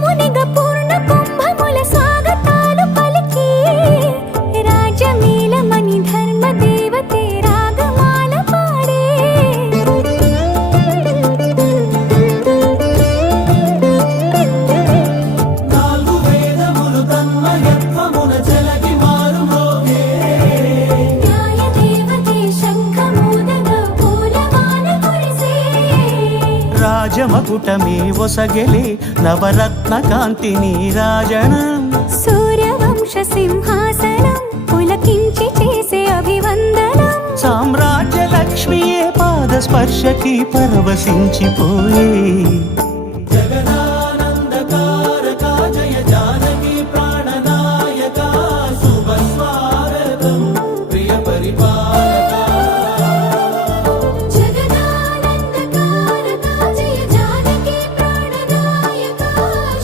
మునిగ పూర్ణ కుంభముల స్వాగతాలు పలికి రాజమేళమని ధర్మ దేవతే రాగమాల పాడే నాలుగు వేదములు తన్మయత్వమున చెలగి మారుమోగే న్యాయ దేవతే శంఖమూదగా పూలమాల కురిసే రాజమకుటమే ఒసగెలే నవరత్న కాంతి నీరాజనం సూర్యవంశ సింహాసనం పులకించి చేసే అభివందనం సామ్రాజ్య లక్ష్మియే పాద స్పర్శకి పరవశించిపోయే